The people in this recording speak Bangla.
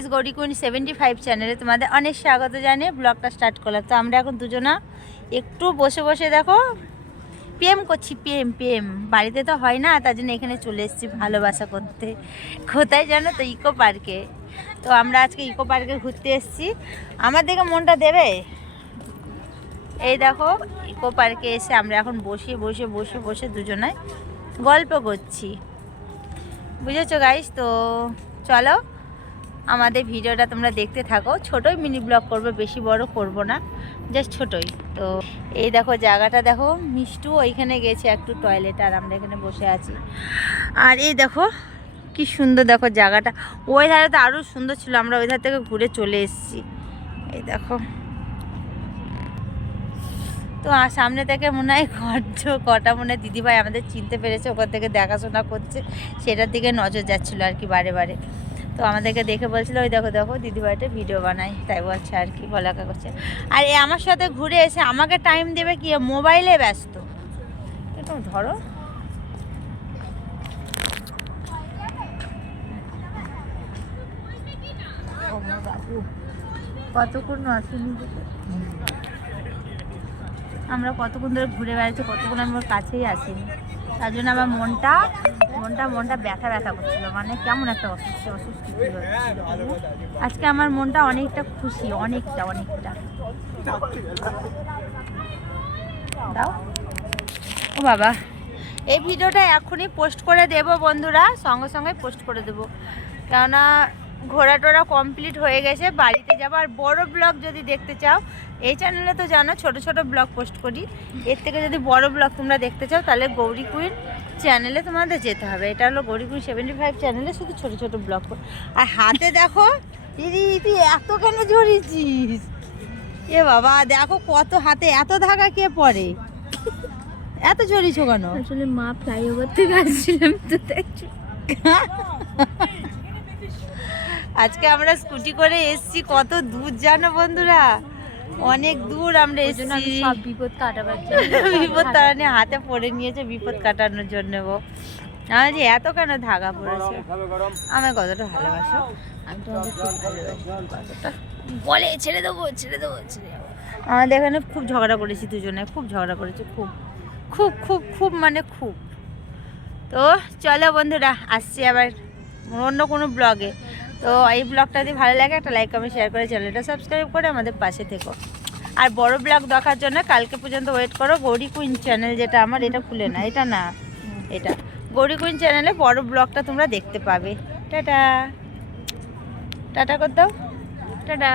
গাইস, গৌরী কুইন 75 চ্যানেলে তোমাদের অনেক স্বাগত জানিয়ে ব্লগটা স্টার্ট করলাম। তো আমরা এখন দুজনা একটু বসে বসে দেখো প্রেম করছি, প্রেম বাড়িতে তো হয় না, তার জন্য এখানে চলে এসেছি ভালোবাসা করতে। কোথায় জানো তো? ইকো পার্কে। তো আমরা আজকে ইকো পার্কে ঘুরতে এসেছি। আমার দিকে মনটা দেবে? এই দেখো ইকো পার্কে এসে আমরা এখন বসে বসে বসে বসে দুজনায় গল্প করছি, বুঝেছো গাইস? তো চলো আমাদের ভিডিওটা তোমরা দেখতে থাকো। ছোটোই মিনি ব্লগ করবো, বেশি বড় করব না, জাস্ট ছোটোই। তো এই দেখো জায়গাটা দেখো, মিষ্টু ওইখানে গেছে একটু টয়লেট, আর আমরা এখানে বসে আছি। আর এই দেখো কি সুন্দর, দেখো জায়গাটা। ওই ধারে তো আরও সুন্দর ছিল, আমরা ওই ধার থেকে ঘুরে চলে এসেছি। এই দেখো, তো সামনে থেকে মনে হয় কটা মনে হয় দিদিভাই আমাদের চিনতে পেরেছে, ওখান থেকে দেখাশোনা করছে, সেটার দিকে নজর যাচ্ছিলো আর কি বারে বারে। তো আমাদেরকে দেখে বলছিল ওই দেখো দেখো দিদিভাইটা ভিডিও বানাই, তাই বলছে আর কি, বলাকা করছে। আর এ আমার সাথে ঘুরে এসে আমাকে টাইম দেবে কি? মোবাইলে ব্যস্ত। একটু ধরো, কতক্ষণ আসেনি, আমরা কতক্ষণ ধরে ঘুরে বেড়াচ্ছি, কতক্ষণ আমার কাছেই আসেনি। তার জন্য আমার মনটা ব্যথা করছিল, মানে কেমন একটা অসুস্থ ফিল হচ্ছিল। আজকে আমার মনটা অনেকটা খুশি, অনেকটা দাও। ও বাবা, এই ভিডিওটা এখনই পোস্ট করে দেব বন্ধুরা, সঙ্গে সঙ্গে পোস্ট করে দেবো, কেননা ঘোরা টোরা কমপ্লিট হয়ে গেছে, বাড়িতে যাবো। আর বড় ব্লগ যদি দেখতে চাও, এই চ্যানেলে তো জানো ছোট ছোট ব্লগ পোস্ট করি, এর থেকে যদি বড় ব্লগ তোমরা দেখতে চাও তাহলে গৌরী কুইন চ্যানেলে তোমাদের যেতে হবে। এটা হলো গৌরী কুইন 75 চ্যানেলে শুধু ছোট ছোট ব্লগ। আর হাতে দেখো দিদি, তুই এত কেন ঝরিয়েছিস? এ বাবা দেখো কত, হাতে এত ধাগা কে পরে, এত ঝরিয়েছো কেন? আসলে মা ফ্লাইওভার থেকে আসছিলাম তো দেখছি। আজকে আমরা স্কুটি করে এসেছি, কত দূর জানো বন্ধুরা, অনেক দূর আমরা এসেছি। সব বিপদ কাটাবার জন্য বিপদ তাড়ানি হাতে পড়ে নিয়েছে, বিপদ কাটানোর জন্য। আমার যে এত কেন ধাগা পড়েছে? আমার কতটা ভালোবাসো? আমি তোমাদের খুব ভালোবাসি, কতটা বলে ছেড়ে দেবো আমাদের এখানে খুব ঝগড়া করেছি দুজনে, খুব ঝগড়া করেছি, খুব খুব খুব খুব মানে খুব। তো চলো বন্ধুরা, আসছি আবার অন্য কোনো ব্লগে। তো এই ব্লগটা যদি ভালো লাগে একটা লাইক কমেন্ট শেয়ার করে চ্যানেলটা সাবস্ক্রাইব করে আমাদের পাশে থেকো। আর বড় ব্লগ দেখার জন্য কালকে পর্যন্ত ওয়েট করো। গৌরী কুইন চ্যানেল যেটা আমার, এটা খুলে না, এটা না, এটা গৌরী কুইন চ্যানেলে বড় ব্লগটা তোমরা দেখতে পাবে। টাটা টাটা করে দাও, টাটা।